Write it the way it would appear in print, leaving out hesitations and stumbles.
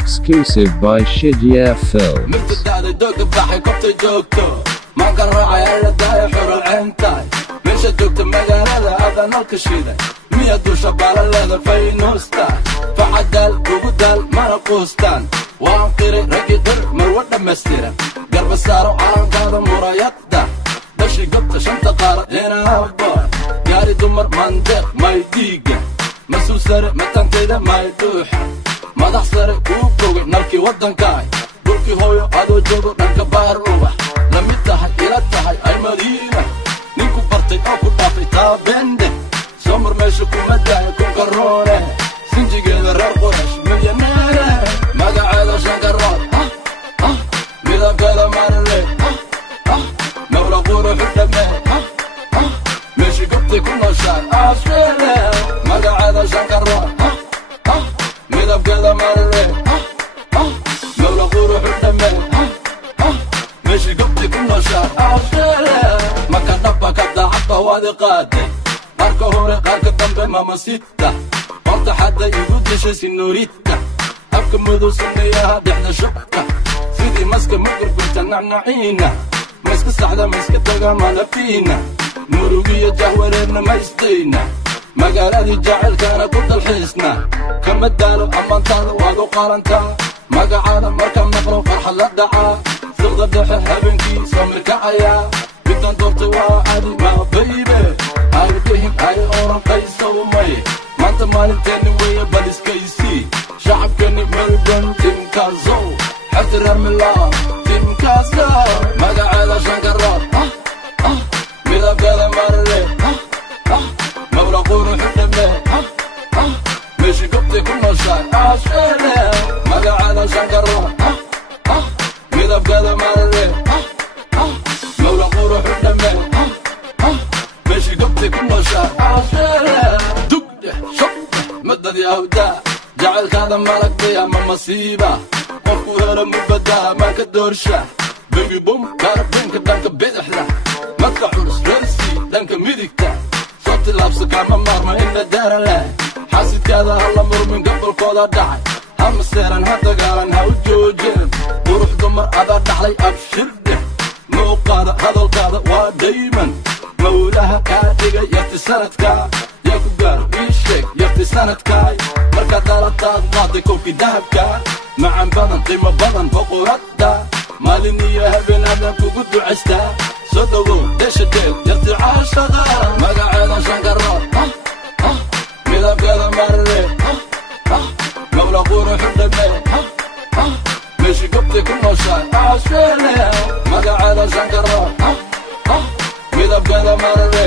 Exclusive by Shidia Films. madax sare kuu bogay nalkii waddankaay dhulkii hooyo adoo joogo dhanka baar ubax la mid tahay ila tahay ay madiina ninku bartay oo ku dhaafay taabende soo mar meesha kuma daayo kunkaroone sinjigeeda reer qurash milyaneere magaceeda shankarood midabkeeda marle mawla quruxu dhamee meeshii gobtay ku nooshaan Australia magaceeda shankarood midabkeeda marle mawla quruxu dhamee meeshii gobtay ku nooshaan Australia maka dhaba ka daacadba waadi qaade qarka hore qarka dambe mamasita horta xadda igu dishay sinorita habka madow sameeyaha dhexda shubka sidii maska mugurgurta nacnaciina maiska saxda maiska taga malafiina murugiyo jahwareerna ma istayna magaaladii jacaylkaana ku dalxiisna kama daalo ammaantaada waad u qaalantaa magacaada marka maqlo farxad la dhacaa siqda dhexe habeenkii samirkacayaa midaan doortay waa adi maa baybe aagudahim ay oran qaysawmay maanta maalinteenni weeye bal iskaysii shacabkeenni melbourne timkaasow xerti reer milaan timkaasow magaceeda shankarood midabkeeda marle mawla quruxu dhamee meeshii gobtay ku nooshaan Australia magaceeda shankarood midabkeeda marle mawla quruxu dhamee meeshii gobtay ku nooshaan Australia dugdhe shubdhe madad yahudaa jacaylkaada malagday ama masiiba qofku helo mubadaa maaka doorsha bengi bum kaarabinka dhanka bidixda madka culus reersi dhanka midigta soo tilaabsa kama maarma inla daarale xaasidkaada ha la murmin gobolkooda dhacay hama seeran ha dagaalan ha u joojeen qurux dumar adaa dhaxlay abshirdheh muuqaada hadalkaada waa dayman mawlaha kaa dhigay yarti sanadkaa yaa ku gaaro ii sheeg yarti sanadkaay markaad dhalataad maaday kolkii dahabkaa macan badan qiimo badan boqoradda maalin iyo habeen aadaan kugu ducaystaa soo dhawow dheesha dheel yarti caashada magaceeda shankarood midabkeeda marle mawla quruxu dhamee meeshii gobtay ku nooshaan Australia magaceeda shankarood midabkeeda marle